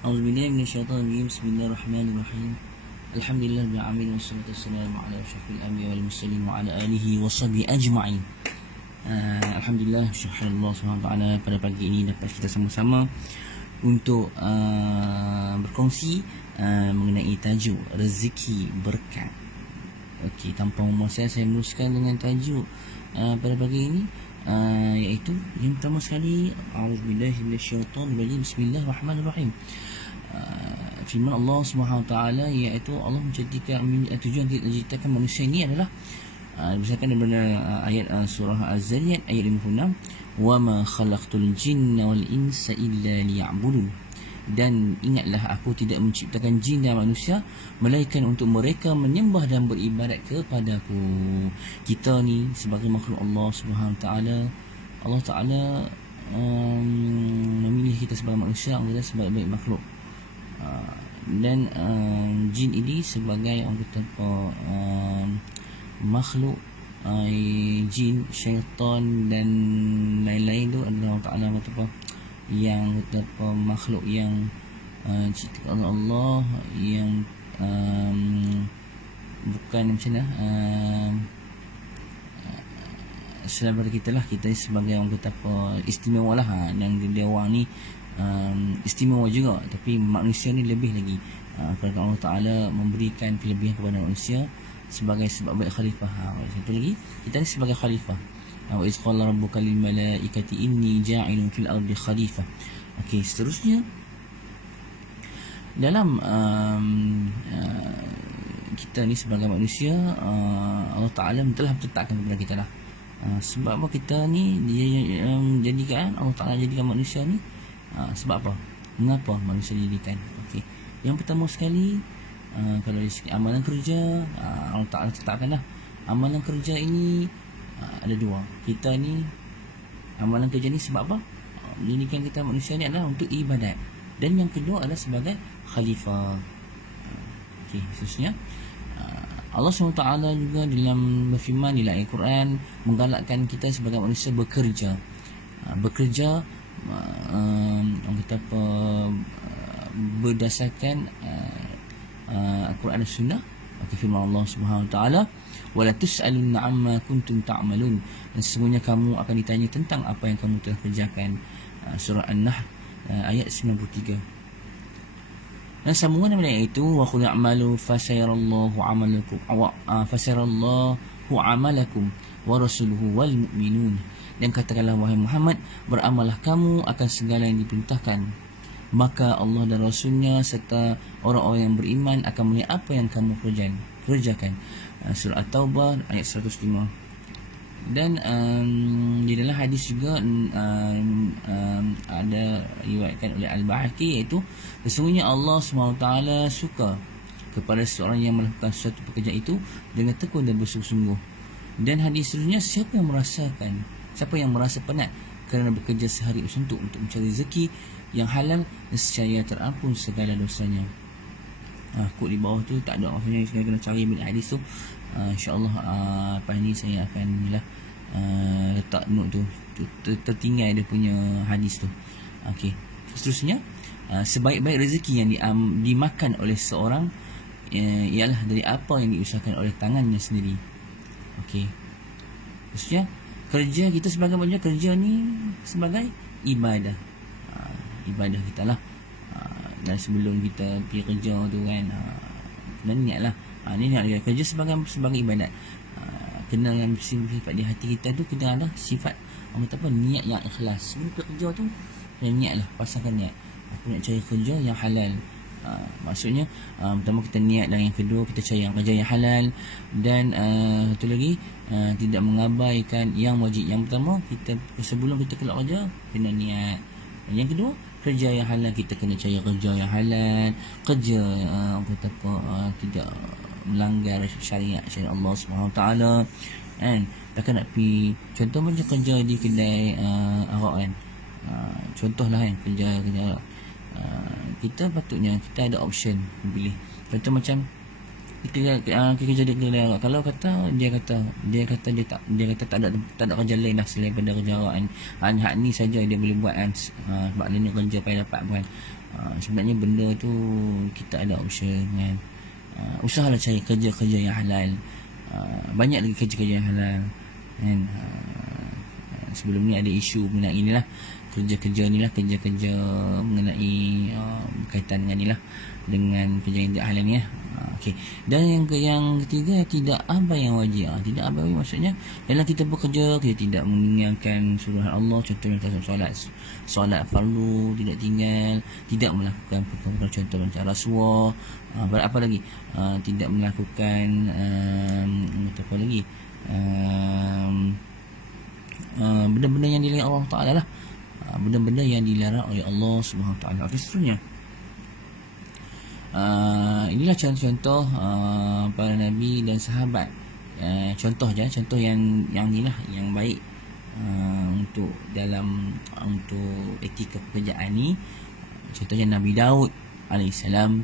A'udzubillahi minasyaitonir rajim. Bismillahirrahmanirrahim. Alhamdulillah rabbil alamin wassalatu wassalamu ala asyrafil anbiya'i wal mursalin wa ala alihi washabihi ajma'in. Alhamdulillah, syukurullah Subhanahu wa taala, pada pagi ini dapat kita sama-sama untuk berkongsi mengenai tajuk rezeki berkat. Okey, tanpa membuang saya meneruskan dengan tajuk pada pagi ini, iaitu yang pertama sekali, a'udzubillahi minasyaitonir rajim. Bismillahirrahmanirrahim. Firman Allah Subhanahu wa taala, iaitu Allah menjadikan tujuan kita menciptakan manusia ini adalah berdasarkan daripada ayat surah Az-Zariyat ayat 56, wa ma khalaqtul jinna wal insa illa liya'budun. Dan ingatlah, aku tidak menciptakan jin dan manusia melainkan untuk mereka menyembah dan beribadat kepadaku. Kita ni sebagai makhluk Allah Subhanahu wa taala, Allah Taala memilih kita sebagai manusia adalah sebaik-baik makhluk. Dan jin ini sebagai orang kata makhluk jin, syaitan dan lain-lain tu adalah Allah Ta'ala kata yang kata makhluk yang ciptaan Allah, yang bukan macam mana selain daripada kita lah. Kita sebagai orang kata istimewa lah, dan dia orang ni istimewa juga, tapi manusia ni lebih lagi, kerana Allah Ta'ala memberikan kelebihan kepada manusia sebagai sebab baik khalifah. Satu lagi, kita ni sebagai khalifah. Wa iz qala rabbuka lil malaikati inni ja'ilun fil ardi khalifah. Okey, seterusnya dalam kita ni sebagai manusia, Allah Ta'ala telah menetapkan kepada kita lah. Sebab apa kita ni dia jadikan, Allah Ta'ala jadikan manusia ni, sebab apa? Mengapa manusia dijadikan? Okey, yang pertama sekali, kalau dari segi amalan kerja, Allah Ta'ala tetapkan lah. Amalan kerja ini ada dua. Kita ni, amalan kerja ni sebab apa? Menjadikan kita manusia ni adalah untuk ibadat. Dan yang kedua adalah sebagai khalifah. Okey, seterusnya Allah SWT juga dalam berfirman di dalam Al-Quran menggalakkan kita sebagai manusia bekerja. Bekerja orang kata apa, berdasarkan Al-Quran dan Sunnah. Okey, firman Allah Subhanahu wa taala, wala tus'alunna amma kuntum ta'malun. Dan sesungguhnya kamu akan ditanya tentang apa yang kamu telah kerjakan. Surah An-Nahl ayat 93. Dan sambungan dengan ayat itu, wa qul a'malu fasayarallahu 'amalakum fasayarallahu 'amalakum wa rasuluhu wal mu'minun. Dan katakanlah, wahai Muhammad, beramallah kamu akan segala yang diperintahkan, maka Allah dan Rasulnya serta orang-orang yang beriman akan melihat apa yang kamu kerjakan. Surah At-Taubah ayat 105. Dan di dalam hadis juga ada riwayatkan oleh Al-Bahaqi, iaitu sesungguhnya Allah SWT suka kepada seorang yang melakukan suatu pekerjaan itu dengan tekun dan bersungguh-sungguh. Dan hadis seterusnya, siapa yang merasa penat kerana bekerja sehari suntuk untuk mencari rezeki yang halal, nescaya terampun segala dosanya. Kod di bawah tu tak ada maksudnya, saya kena cari bilik hadis tu. InsyaAllah lepas ni saya akan letak note tu, tertinggal dia punya hadis tu. Okey, seterusnya, sebaik-baik rezeki yang dimakan oleh seorang ialah dari apa yang diusahakan oleh tangannya sendiri. Okey, seterusnya, kerja kita sebagai manusia, kerja ni sebagai ibadah. Ibadah kita lah. Dan sebelum kita pergi kerja tu kan, dan niat lah. Ni niat kerja sebagai ibadat. Kena dengan sifat di hati kita tu, kena ada sifat orang kata apa, niat yang ikhlas. Sebelum pergi kerja tu, niat lah, pasangkan niat, aku nak cari kerja yang halal. Maksudnya pertama kita niat, dan yang kedua kita cari yang kerja yang halal. Dan satu lagi, tidak mengabaikan yang wajib. Yang pertama, kita sebelum kita keluar kerja kena niat. Dan yang kedua, kerja yang halal, kita kena cari kerja yang halal, kerja kata apa, tidak melanggar syariat Allah SWT kan. Takkan nak pergi, contoh macam kerja di kedai arak kan, contohlah kan, kerja kita patutnya kita ada option pilih. Contoh macam kerja dia kena. Kalau dia kata dia kata tak ada kerja lain dah selain daripada kerja awak hak ni saja dia boleh buat kan. Sebab dia ni kerja payah dapat kan. Sebenarnya benda tu kita ada option kan. Usahalah cari kerja-kerja yang halal. Banyak lagi kerja-kerja yang halal kan. Sebelum ni ada isu mengenai inilah, kerja-kerja ni lah, kerja-kerja mengenai berkaitan dengan ni lah, dengan kerja yang tidak halal ni lah. Okey. Dan yang ketiga, tidak apa yang wajib. Tidak apa yang maksudnya dalam kita bekerja kita tidak meninggalkan suruhan Allah. Contohnya solat fardu tidak tinggal, tidak melakukan perkara contoh macam rasuah, apa lagi, tidak melakukan apa lagi, benda-benda yang dilarang Allah Taala lah, benda-benda yang dilarang oleh Allah Subhanahu Wa Taala. Seterusnya, inilah contoh-contoh para nabi dan sahabat. Contoh yang ni lah yang baik untuk etika pekerjaan ni. Contohnya Nabi Daud alaihissalam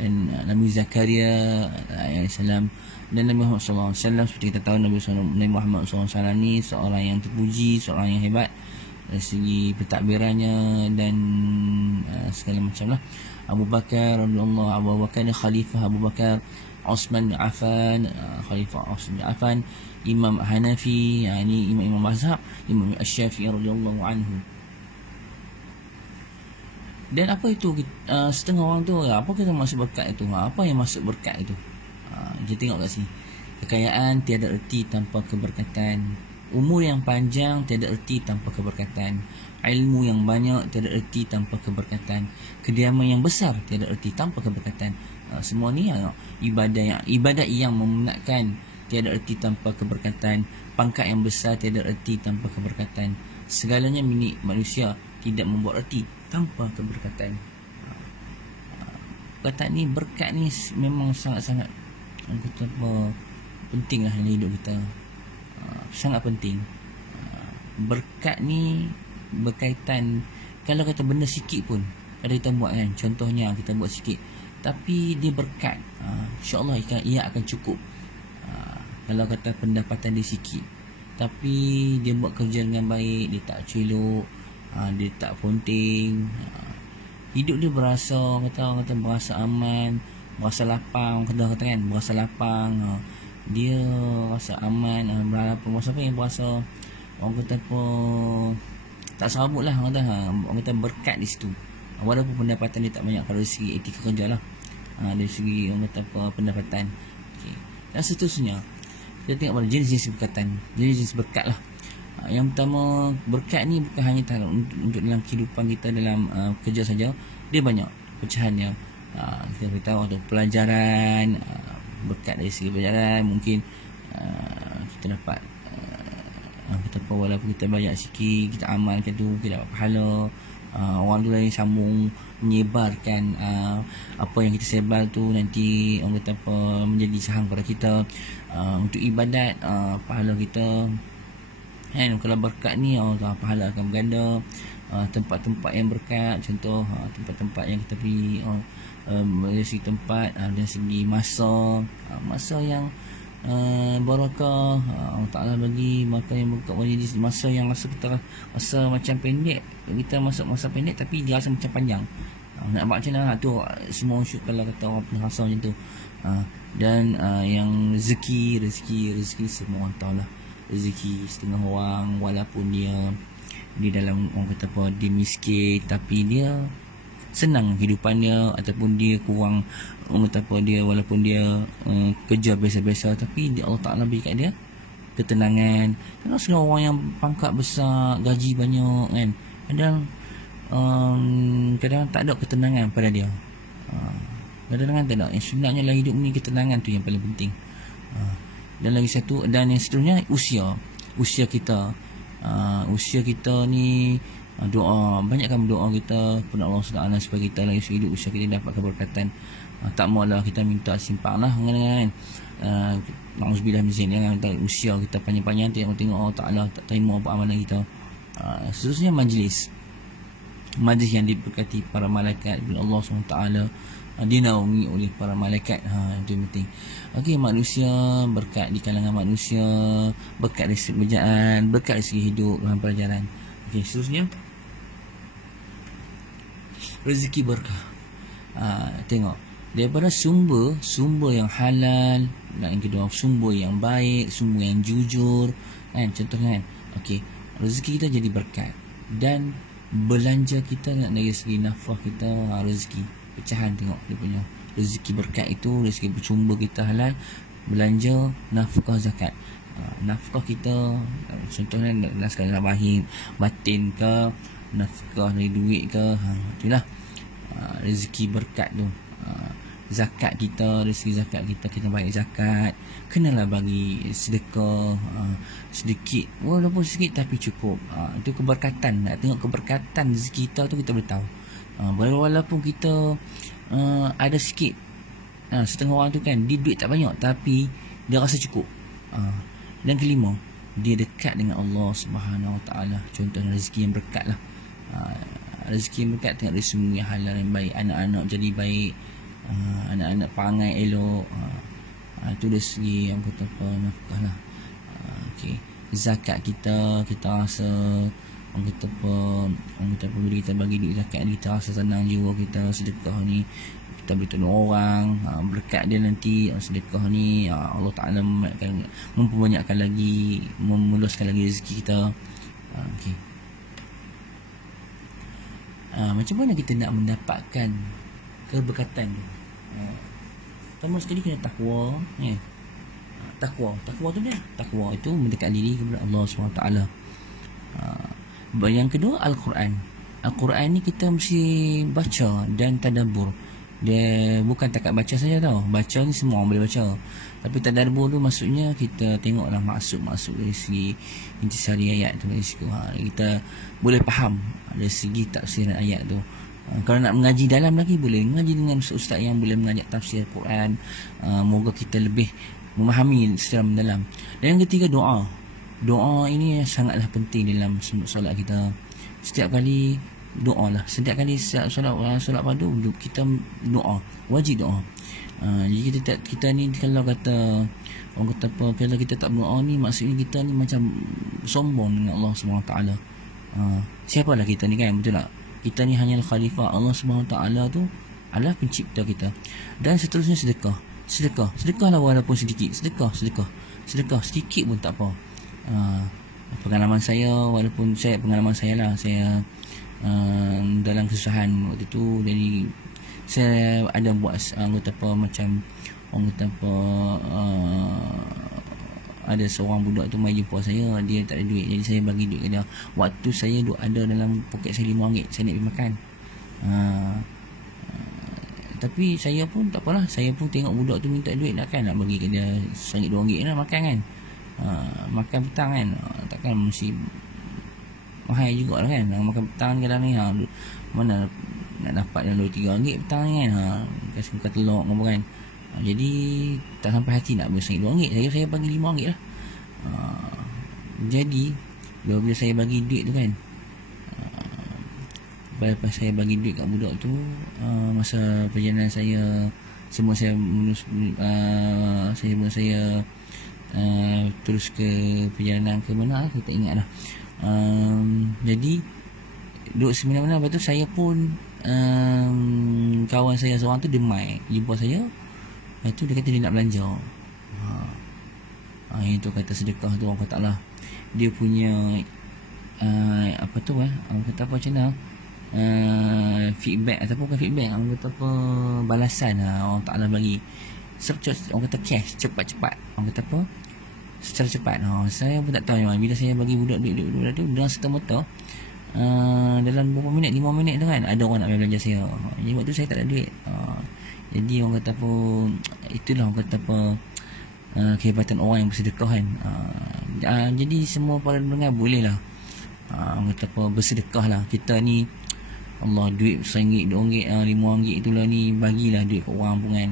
dan Nabi Zakaria alaihissalam dan Nabi Muhammad SAW. Seperti kita tahu Nabi Muhammad SAW ni seorang yang terpuji, seorang yang hebat dari segi pentakbirannya dan segala macam lah. Abu Bakar radhiyallahu Abu Bakar ni Khalifah Abu Bakar, Uthman bin Affan, Khalifah Uthman bin Affan, Imam Hanafi, ini imam mazhab, Imam Asy-Syafi'i radhiyallahu anhu. Dan apa itu setengah orang tu, apa kita masuk berkat itu? Apa yang masuk berkat itu? Kita tengok kat sini. Kekayaan tiada erti tanpa keberkatan. Umur yang panjang tiada erti tanpa keberkatan. Ilmu yang banyak tiada erti tanpa keberkatan. Kediaman yang besar tiada erti tanpa keberkatan. Semua ni ibadat yang memenatkan tiada erti tanpa keberkatan. Pangkat yang besar tiada erti tanpa keberkatan. Segalanya milik manusia tidak membuat erti tanpa keberkatan. Kata ni, berkat ni memang sangat-sangat penting lah dalam hidup kita. Sangat penting. Berkat ni berkaitan, kalau kata benda sikit pun kalau kita buat kan, contohnya kita buat sikit tapi dia berkat, insyaAllah ia akan cukup. Kalau kata pendapatan dia sikit tapi dia buat kerja dengan baik, dia tak celok, dia tak ponting, hidup dia berasa berasa aman, berasa lapang, kata kan, berasa lapang, dia rasa aman, berasa apa yang berasa orang kata apa, tak serabut lah, orang kata berkat di situ. Walaupun pendapatan dia tak banyak kalau dari segi etika kerja lah, dari segi orang kata apa, pendapatan. Okay. Dan seterusnya kita tengok pada jenis-jenis berkatan, jenis-jenis berkat lah. Yang pertama, berkat ni bukan hanya untuk dalam kehidupan kita dalam kerja saja, dia banyak pecahannya. Kita tahu untuk pelajaran, berkat dari segi pelajaran, mungkin kita dapat kita apa, walaupun kita banyak sikit, kita amalkan tu, kita dapat pahala. Orang tu lain sambung menyebarkan apa yang kita sebar tu, nanti orang kata apa, menjadi sahang pada kita untuk ibadat, pahala kita kan. Kalau berkat ni pahala akan berganda. Tempat-tempat yang berkat, contoh tempat-tempat yang kita pergi, dari segi tempat, dari segi masa yang barakah, Allah Ta'ala bagi maka yang berkat menjadi masa yang masa macam pendek, kita masuk masa pendek tapi dia rasa macam panjang. Nak buat macam mana tu, semua orang syuk kalau kata orang pernah rasa macam tu. Dan yang rezeki semua orang tahu lah, rezeki setengah orang walaupun dia dalam orang kata apa, dia miskin tapi dia senang kehidupannya, ataupun dia kurang orang kata apa, dia walaupun dia kerja biasa-biasa tapi Allah Ta'ala beri kat dia ketenangan. Kadang setengah orang yang pangkat besar, gaji banyak kan, kadang tak ada ketenangan pada dia. Ketenangan tak ada. Yang sebenarnya dalam hidup ni ketenangan tu yang paling penting. Dan lagi satu, dan yang seterusnya, usia kita. Usia kita ni, doa, banyakkan berdoa kita kepada Allah SWT supaya kita lagi hidup usia kita dapat keberkatan. Tak maulah kita minta simpang lah kan. Na'udzubillah min zalik, jangan usia kita panjang-panjang tengok Allah Ta'ala tak terima apa amalan kita. Seterusnya majlis. majlis yang diberkati para malaikat oleh Allah SWT, dinaungi oleh para malaikat. Itu yang penting. Okey, manusia, berkat di kalangan manusia, berkat dari segi kerjaan, berkat dari segi hidup dalam pelajaran. Okey, seterusnya rezeki berkah. Tengok, daripada sumber yang halal, dan yang kedua sumber yang baik, sumber yang jujur, kan, contohnya kan. Okey, rezeki kita jadi berkat, dan belanja kita dari segi nafkah kita, rezeki pecahan. Tengok dia punya rezeki berkat itu, rezeki bersumber kita halal, belanja, nafkah, zakat. Nafkah kita contohnya dalam sekadar rahim batin ke, nafkah dari duit ke, itulah rezeki berkat tu. Zakat kita, rezeki zakat kita bayar zakat, kenalah bagi sedekah, sedikit walaupun sedikit tapi cukup. Itu keberkatan. Nak tengok keberkatan rezeki kita tu, kita boleh tahu. Walaupun kita ada sikit, setengah orang tu kan dia duit tak banyak tapi dia rasa cukup. Dan kelima, dia dekat dengan Allah Subhanahu Wa Taala. Contohnya rezeki yang berkat lah. Rezeki yang berkat, tengok dari semua yang halal yang baik, anak-anak jadi baik, anak-anak perangai elok. Itu dari segi yang kata apa, nafkah lah. Okay. Zakat kita rasa, orang kata apa, bila kita bagi duit zakat ni, kita rasa senang jiwa kita. Sedekah ni kita beri tolong orang, berkat dia nanti sedekah ni, Allah Ta'ala memperbanyakkan lagi, memuluskan lagi rezeki kita. Okay. Macam mana kita nak mendapatkan keberkatan tu? Pertama sekali kena takwa. Takwa tu dia. Takwa itu mendekat diri kepada Allah SWT. Yang kedua, Al-Quran. Al-Quran ni kita mesti baca dan tadabbur. Dia bukan takat baca saja tau. Baca ni semua orang boleh baca, tapi tadabbur tu maksudnya kita tengoklah maksud dari segi intisari ayat tu, dari segi kita boleh faham dari segi tafsiran ayat tu. Kalau nak mengaji dalam lagi, boleh mengaji dengan ustaz yang boleh mengajak tafsir Quran. Moga kita lebih memahami secara mendalam. Dan yang ketiga, doa. Doa ini sangatlah penting dalam solat kita. Setiap kali doa lah. Setiap kali solat padu kita doa, wajib doa. Jadi kita ni kalau kata orang kata apa, kalau kita tak berdoa ni, maksudnya kita ni macam sombong dengan Allah SWT. Siapalah kita ni kan, betul tak? Kita ni hanyalah khalifah. Allah SWT tu adalah pencipta kita. Dan seterusnya sedekah lah, walaupun sedikit. Sedekah sedikit pun tak apa. Pengalaman saya, walaupun pengalaman saya lah, saya dalam kesusahan waktu tu, jadi saya ada buat macam orang kata apa, ada seorang budak tu mai jumpa saya, dia tak ada duit, jadi saya bagi duit ke dia. Waktu saya ada dalam poket saya RM5, saya nak pergi makan. Tapi saya pun tak apalah, saya pun tengok budak tu minta duit, nak bagi ke dia RM1 RM2 lah makan kan. Makan petang kan, takkan mesti mahal jugalah kan. Makan petang kadang ni, mana nak dapat yang RM2-3 petang ni kan. Kasih makan telur apa kan. Jadi tak sampai hati nak beri RM1 saya bagi RM5 lah. Jadi bila saya bagi duit tu kan, lepas saya bagi duit kat budak tu, masa perjalanan saya, semua saya terus ke perjalanan ke mana, saya tak ingat lah. Jadi duduk semena-mena. Lepas tu saya pun, kawan saya seorang tu dia mai jumpa saya. Lepas tu dia kata dia nak belanja. Itu kata sedekah tu, orang kata lah, dia punya apa tu orang kata apa macam mana, feedback ataupun bukan feedback, orang kata apa, balasan orang Ta'ala bagi. Orang kata cash cepat-cepat, orang kata apa, secara cepat. Saya pun tak tahu bila saya bagi budak duit tu dengan serta-merta, dalam berapa minit, 5 minit tu kan, ada orang nak belanja saya. Jadi waktu saya tak ada duit. Jadi orang kata apa, itulah orang kata apa, kehebatan orang yang bersedekah kan. Jadi semua para pendengar boleh lah, orang kata apa, bersedekah lah. Kita ni Allah, duit RM1, RM2, RM5 itulah ni, bagilah duit ke orang pun kan.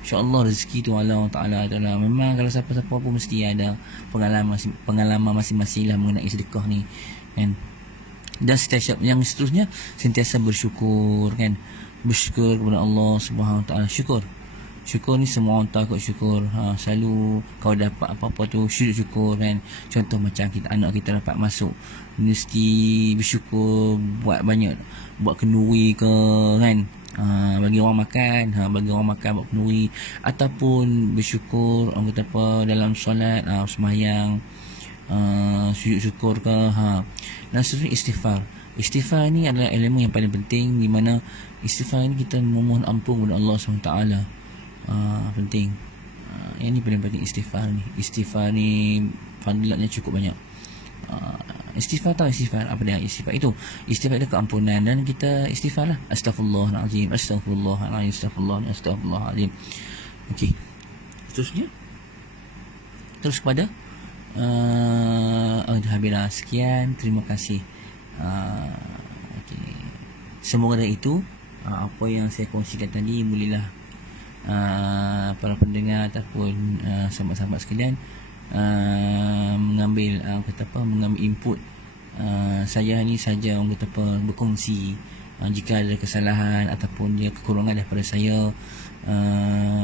InsyaAllah rezeki tu Allah Ta'ala adalah, memang kalau siapa-siapa pun mesti ada pengalaman masing-masing lah mengenai sedekah ni kan. Dan yang seterusnya sentiasa bersyukur, kan, bersyukur kepada Allah Subhanahu Wa Taala. Syukur ni semua orang tahu syukur. Selalu kau dapat apa-apa tu syukur, kan. Contoh macam anak kita dapat masuk universiti, bersyukur, buat banyak, buat kenduri ke, kan. Bagi orang makan, buat kenduri, ataupun bersyukur orang kata apa dalam solat, sembahyang, sujud syukur ke, dan seterusnya. Istighfar ni adalah elemen yang paling penting, di mana istighfar ni kita memohon ampun kepada Allah SWT. Penting. Yang ni paling penting, istighfar ni fadilatnya cukup banyak. Istighfar apa dia? Istighfar itu keampunan, dan kita istighfar lah, astaghfirullahalazim. Okey, seterusnya terus kepada Alhamdulillah, sekian, terima kasih. Okay. Semoga dari itu apa yang saya kongsikan tadi bolehlah para pendengar ataupun sahabat-sahabat sekalian mengambil input. Saya ni saja orang kata apa, berkongsi. Jika ada kesalahan ataupun dia kekurangan daripada saya,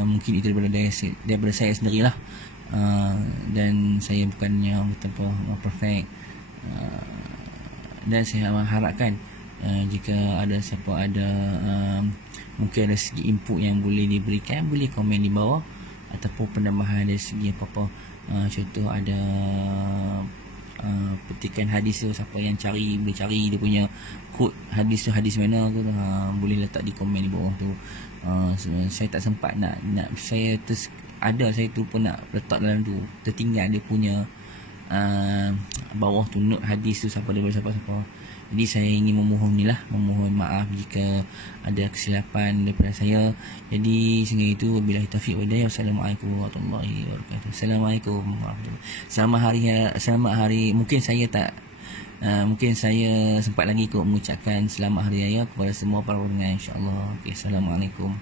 mungkin itu daripada saya sendirilah. Dan saya bukannya orang kata apa perfect. Dan saya harapkan jika ada siapa ada mungkin ada segi input yang boleh diberikan, boleh komen di bawah, ataupun penambahan dari segi apa-apa. Contoh ada petikan hadis tu, siapa yang boleh cari dia punya quote hadis tu, hadis mana tu, boleh letak di komen di bawah tu. Saya tak sempat nak saya terlupa nak letak dalam tu, tertinggal dia punya bawah tu note hadis tu, siapa. Jadi saya ingin memohon maaf jika ada kesilapan daripada saya. Jadi sehingga itu, wabillahi taufiq wal hidayah. Wassalamualaikum warahmatullahi wabarakatuh. Assalamualaikum warahmatullahi. Selamat hari. Mungkin saya sempat lagi mengucapkan selamat hari raya kepada semua para pendengar, insya-Allah. Okey, assalamualaikum.